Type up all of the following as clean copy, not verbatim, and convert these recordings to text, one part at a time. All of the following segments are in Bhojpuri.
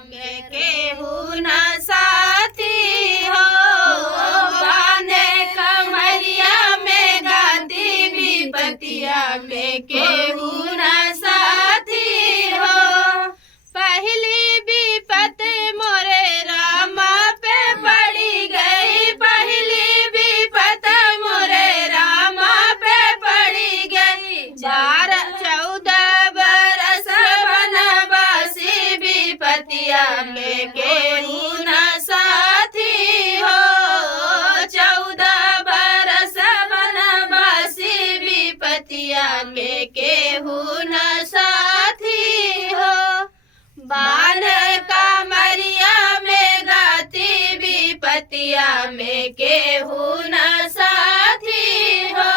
केहू न साथी हो बांधे कमरिया में गाती विपतिया में केहू न साथी हो। पहली विपत मोरे रामा पे पड़ी गई, पहली विपत मोरे रामा पे पड़ी गई। 12-14 बरस बनवासी विपतिया में केहू न साथी हो। 14 बरस बनवासी विपतिया में केहू न साथी हो। बान कमरिया में गाती विपतिया में केहू न साथी हो।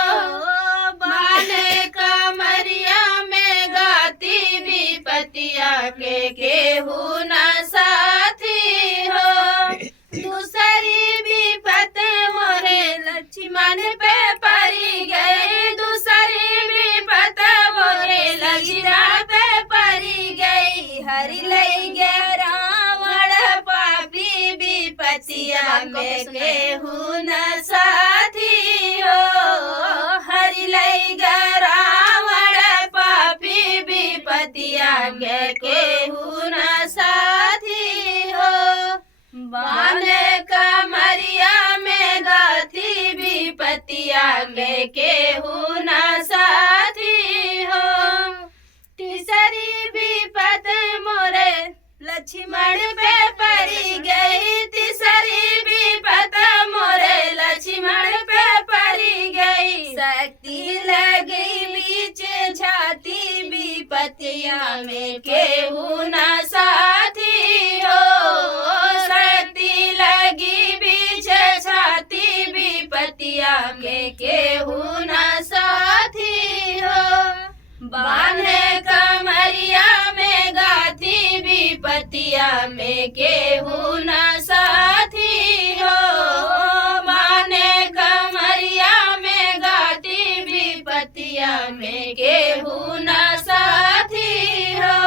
बान कमरिया में गाती विपतिया के केहू न साथी हो। दूसरी विपत मोरे लक्ष्मण पे पड़ी गई, दूसरी विपत मोरे लक्ष्मण पे पड़ी गई। हरि लई गया रावण पापी विपतिया में केहू न साथी हो। हरि लई गया रावण पापी विपतिया में केहू न साथी हो। बान कमरिया में गाती विपतिया में केहू न साथी हो। तीसरी विपत मोरे लक्ष्मण पे पड़ी गई, तीसरी विपत मोरे लक्ष्मण पे पड़ी गई। शक्ति लगी बीच छाती विपतिया में केहू न साथी हो। शक्ति लगी बीच छाती विपतिया में केहू न साथी हो। बांधे कमरिया में गाती विपतिया में केहू न साथी हो। बांधे कमरिया में गाती विपतिया में केहू न साथी हो।